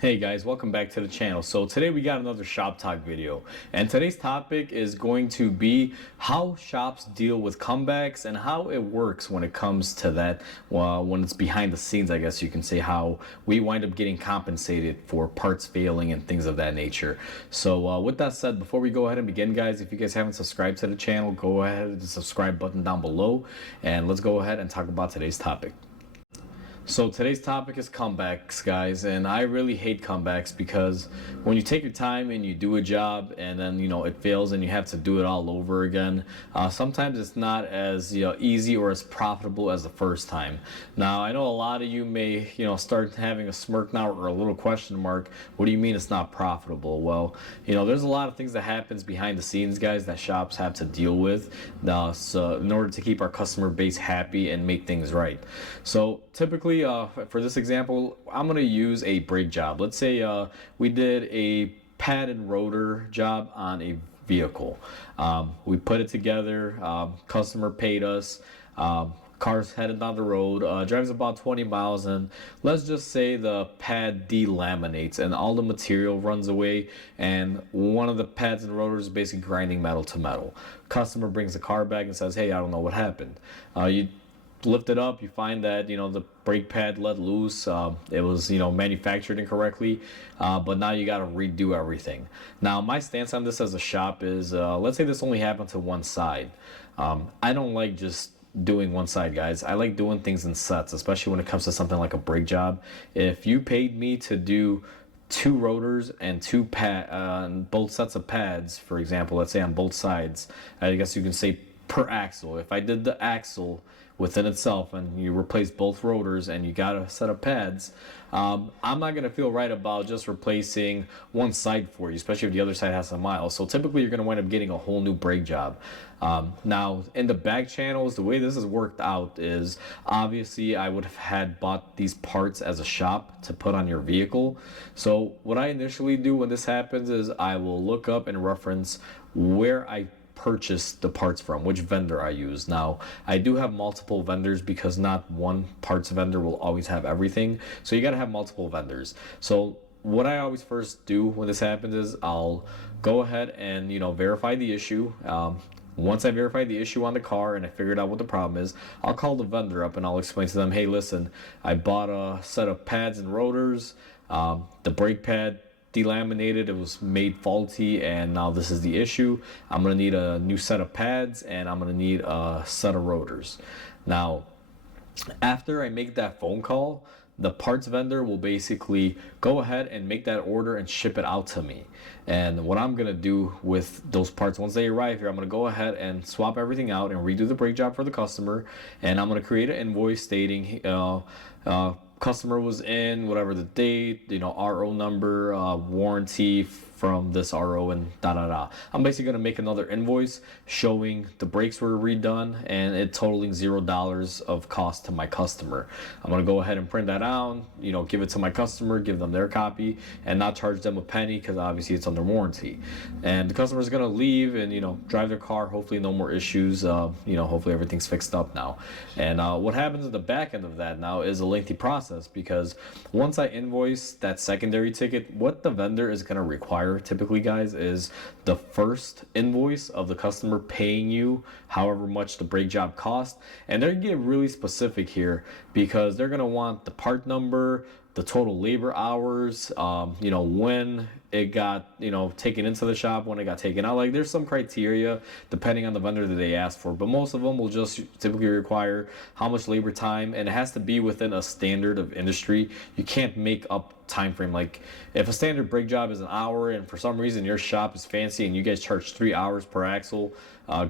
Hey guys, welcome back to the channel. So today we got another shop talk video, and today's topic is going to be how shops deal with comebacks and how it works when it comes to that. When it's behind the scenes, I guess you can say, how we wind up getting compensated for parts failing and things of that nature. So with that said, before we go ahead and begin, guys, if you guys haven't subscribed to the channel, go ahead and the subscribe button down below, and let's go ahead and talk about today's topic. So today's topic is comebacks, guys, and I really hate comebacks because when you take your time and you do a job and then it fails and you have to do it all over again, sometimes it's not as easy or as profitable as the first time. Now I know a lot of you may start having a smirk now or a little question mark. What do you mean it's not profitable? Well, there's a lot of things that happens behind the scenes, guys, that shops have to deal with so in order to keep our customer base happy and make things right. So typically, for this example, I'm going to use a brake job. Let's say we did a pad and rotor job on a vehicle. We put it together, customer paid us, car's headed down the road, drives about 20 miles, and let's just say the pad delaminates and all the material runs away, and one of the pads and rotors is basically grinding metal to metal. Customer brings the car back and says, hey, I don't know what happened. You lift it up, you find that the brake pad let loose. It was manufactured incorrectly, but now you got to redo everything. Now my stance on this as a shop is, let's say this only happened to one side. I don't like just doing one side, guys. I like doing things in sets, especially when it comes to something like a brake job. If you paid me to do two rotors and both sets of pads, for example, let's say on both sides, I guess you can say per axle. If I did the axle within itself and you replace both rotors and you got a set of pads, I'm not going to feel right about just replacing one side for you, especially if the other side has some miles. So typically you're going to wind up getting a whole new brake job. Now in the back channels, the way this has worked out is obviously I would have had bought these parts as a shop to put on your vehicle. So what I initially do when this happens is I will look up and reference where I purchase the parts from, which vendor I use. Now I do have multiple vendors because not one parts vendor will always have everything, so you got to have multiple vendors. So what I always first do when this happens is I'll go ahead and verify the issue. Once I verify the issue on the car and I figured out what the problem is, I'll call the vendor up and I'll explain to them, hey, listen, I bought a set of pads and rotors. The brake pad delaminated, it was made faulty, and now this is the issue. I'm gonna need a new set of pads and I'm gonna need a set of rotors. Now after I make that phone call, the parts vendor will basically go ahead and make that order and ship it out to me. And what I'm gonna do with those parts once they arrive here, I'm gonna go ahead and swap everything out and redo the brake job for the customer, and I'm gonna create an invoice stating customer was in whatever the date, RO number, warranty from this RO, and da da da. I'm basically gonna make another invoice showing the brakes were redone and it totaling $0 of cost to my customer. I'm gonna go ahead and print that out, give it to my customer, give them their copy, and not charge them a penny because obviously it's under warranty. And the customer's gonna leave and drive their car. Hopefully no more issues. Hopefully everything's fixed up now. And what happens at the back end of that now is a lengthy process, because once I invoice that secondary ticket, what the vendor is gonna require typically, guys, is the first invoice of the customer paying you however much the brake job cost. And they're gonna get really specific here because they're gonna want the part number, the total labor hours, when it got taken into the shop, when it got taken out. Like, there's some criteria depending on the vendor that they ask for, but most of them will just typically require how much labor time, and it has to be within a standard of industry. You can't make up time frame. Like, if a standard brake job is an hour and for some reason your shop is fancy and you guys charge 3 hours per axle,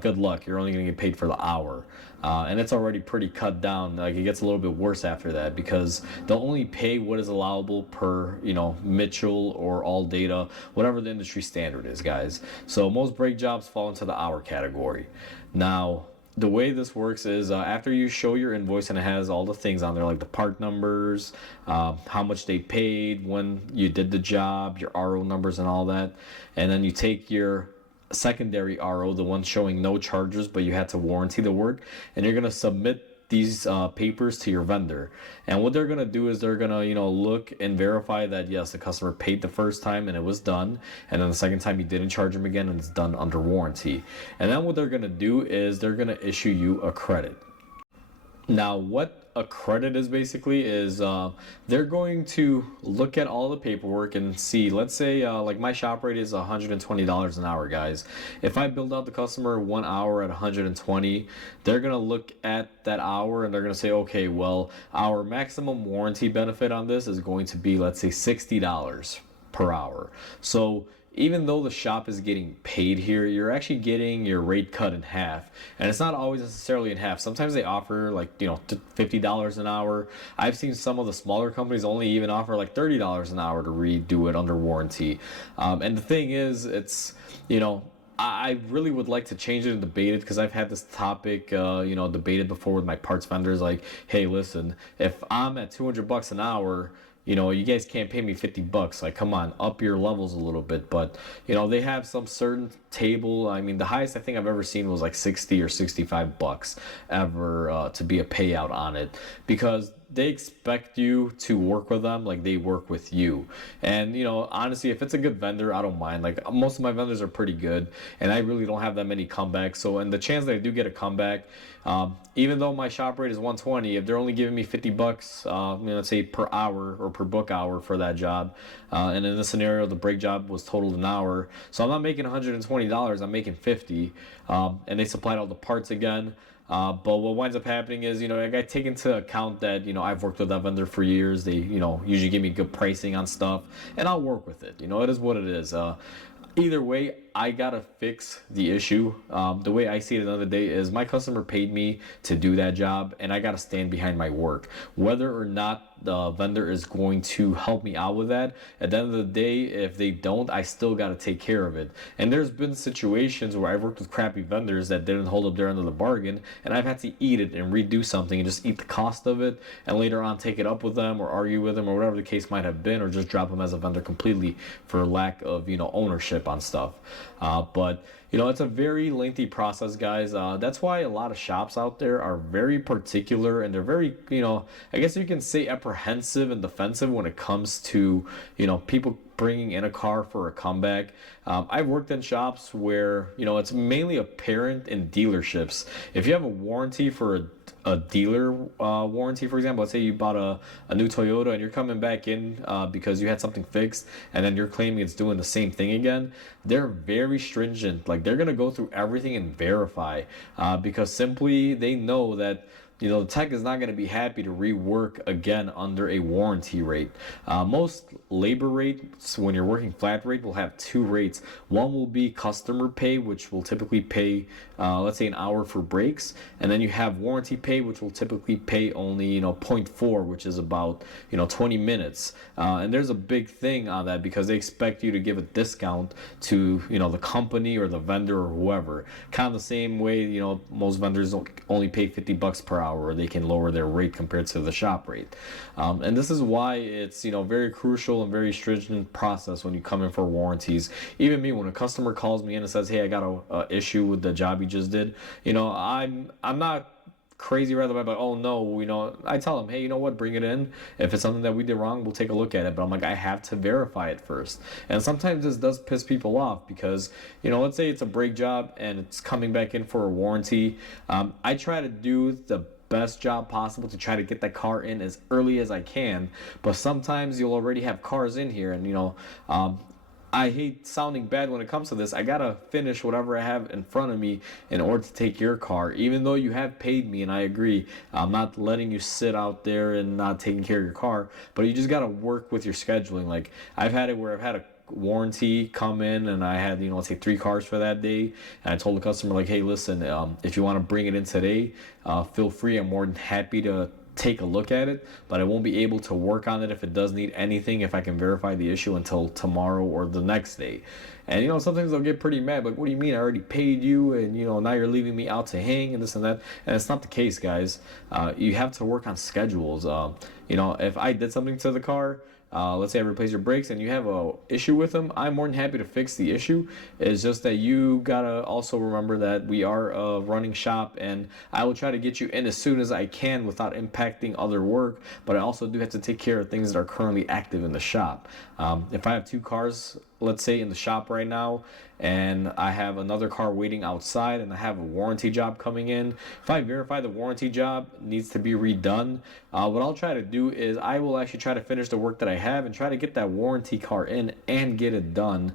good luck. You're only going to get paid for the hour. And it's already pretty cut down. Like, it gets a little bit worse after that because they'll only pay what is allowable per Mitchell or ALLDATA, whatever the industry standard is, guys. So most brake jobs fall into the hour category. Now the way this works is after you show your invoice and it has all the things on there, like the part numbers, how much they paid, when you did the job, your RO numbers and all that, and then you take your secondary RO, the one showing no charges but you had to warranty the work, and you're going to submit these papers to your vendor. And what they're gonna do is they're gonna, look and verify that yes, the customer paid the first time and it was done, and then the second time you didn't charge them again and it's done under warranty. And then what they're gonna do is they're gonna issue you a credit. Now, what a credit is basically is they're going to look at all the paperwork and see, let's say, like my shop rate is $120 an hour, guys. If I build out the customer 1 hour at 120, they're going to look at that hour and they're going to say, okay, well, our maximum warranty benefit on this is going to be, let's say, $60 per hour. So even though the shop is getting paid here, you're actually getting your rate cut in half. And it's not always necessarily in half. Sometimes they offer like, $50 an hour. I've seen some of the smaller companies only even offer like $30 an hour to redo it under warranty. And the thing is, it's, I really would like to change it and debate it, because I've had this topic, debated before with my parts vendors. Like, hey, listen, if I'm at $200 an hour, you guys can't pay me $50. Like, come on, up your levels a little bit. But, they have some certain table. I mean, the highest I think I've ever seen was like 60 or $65 ever to be a payout on it, because they expect you to work with them like they work with you. And honestly, if it's a good vendor, I don't mind. Like, most of my vendors are pretty good, and I really don't have that many comebacks. So, and the chance that I do get a comeback, even though my shop rate is 120, if they're only giving me $50, let's say per hour or per book hour for that job, and in this scenario, the brake job was totaled an hour, so I'm not making $120, I'm making 50, and they supplied all the parts again. But what winds up happening is, I got to take into account that, I've worked with that vendor for years. They, usually give me good pricing on stuff, and I'll work with it. It is what it is. Either way, I gotta fix the issue. The way I see it another day is my customer paid me to do that job, and I gotta stand behind my work. Whether or not the vendor is going to help me out with that, at the end of the day, if they don't, I still gotta take care of it. And there's been situations where I've worked with crappy vendors that didn't hold up their end of the bargain, and I've had to eat it and redo something and just eat the cost of it, and later on take it up with them or argue with them or whatever the case might have been, or just drop them as a vendor completely for lack of ownership on stuff. But it's a very lengthy process, guys. That's why a lot of shops out there are very particular, and they're very, I guess you can say apprehensive and defensive when it comes to, people bringing in a car for a comeback. I've worked in shops where, it's mainly apparent in dealerships. If you have a warranty for a dealer warranty, for example, let's say you bought a new Toyota and you're coming back in because you had something fixed, and then you're claiming it's doing the same thing again, they're very stringent. Like, they're going to go through everything and verify, because simply they know that the tech is not going to be happy to rework again under a warranty rate. Most labor rates, when you're working flat rate, will have two rates. One will be customer pay, which will typically pay, let's say, an hour for brakes, and then you have warranty pay, which will typically pay only, 0.4, which is about, 20 minutes. And there's a big thing on that, because they expect you to give a discount to, the company or the vendor or whoever. Kind of the same way, most vendors only pay $50 per hour, or they can lower their rate compared to the shop rate. And this is why it's, very crucial and very stringent process when you come in for warranties. Even me, when a customer calls me in and says, hey, I got a issue with the job you just did, I'm not crazy rather by, oh no, I tell them, hey, you know what, bring it in. If it's something that we did wrong, we'll take a look at it. But I'm like, I have to verify it first. And sometimes this does piss people off, because let's say it's a brake job and it's coming back in for a warranty. I try to do the best job possible to try to get that car in as early as I can, but sometimes you'll already have cars in here, and I hate sounding bad when it comes to this. I gotta finish whatever I have in front of me in order to take your car, even though you have paid me, and I agree. I'm not letting you sit out there and not taking care of your car, but you just gotta work with your scheduling. Like, I've had it where I've had a warranty come in, and I had, let's say 3 cars for that day, and I told the customer, like, hey, listen, if you want to bring it in today, feel free. I'm more than happy to take a look at it, but I won't be able to work on it if it does need anything, if I can verify the issue, until tomorrow or the next day. And sometimes they'll get pretty mad, like, what do you mean, I already paid you, and now you're leaving me out to hang, and this and that. And it's not the case, guys. You have to work on schedules. If I did something to the car, let's say I replace your brakes and you have a issue with them, I'm more than happy to fix the issue. It's just that you gotta also remember that we are a running shop, and I will try to get you in as soon as I can without impacting other work, but I also do have to take care of things that are currently active in the shop. If I have two cars, let's say, in the shop right now, and I have another car waiting outside and I have a warranty job coming in, if I verify the warranty job needs to be redone, what I'll try to do is I will actually try to finish the work that I have and try to get that warranty car in and get it done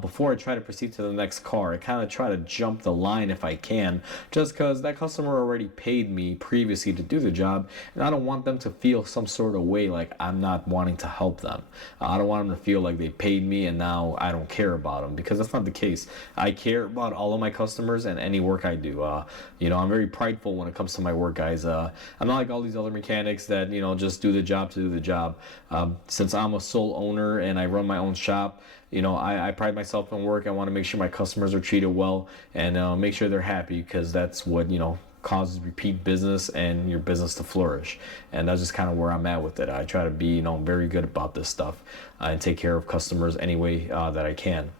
before I try to proceed to the next car. I kind of try to jump the line if I can, just because that customer already paid me previously to do the job, and I don't want them to feel some sort of way like I'm not wanting to help them. I don't want them to feel like they paid me and now I don't care about them, because that's not the case. I care about all of my customers and any work I do. I'm very prideful when it comes to my work, guys. I'm not like all these other mechanics that just do the job to do the job. Since I'm a sole owner and I run my own shop, I pride myself in work. I want to make sure my customers are treated well and make sure they're happy, because that's what causes repeat business and your business to flourish. And that's just kind of where I'm at with it. I try to be very good about this stuff and take care of customers any way that I can.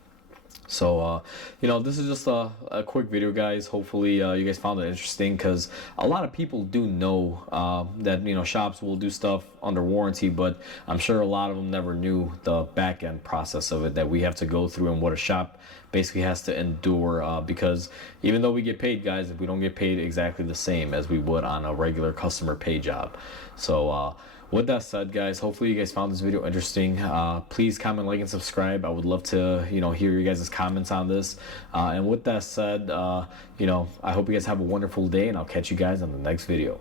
So, this is just a quick video, guys. Hopefully, you guys found it interesting, because a lot of people do know that, shops will do stuff under warranty, but I'm sure a lot of them never knew the back end process of it that we have to go through and what a shop basically has to endure, because even though we get paid, guys, we don't get paid exactly the same as we would on a regular customer pay job. So, with that said, guys, hopefully you guys found this video interesting. Please comment, like, and subscribe. I would love to, hear your guys' comments on this. And with that said, I hope you guys have a wonderful day, and I'll catch you guys on the next video.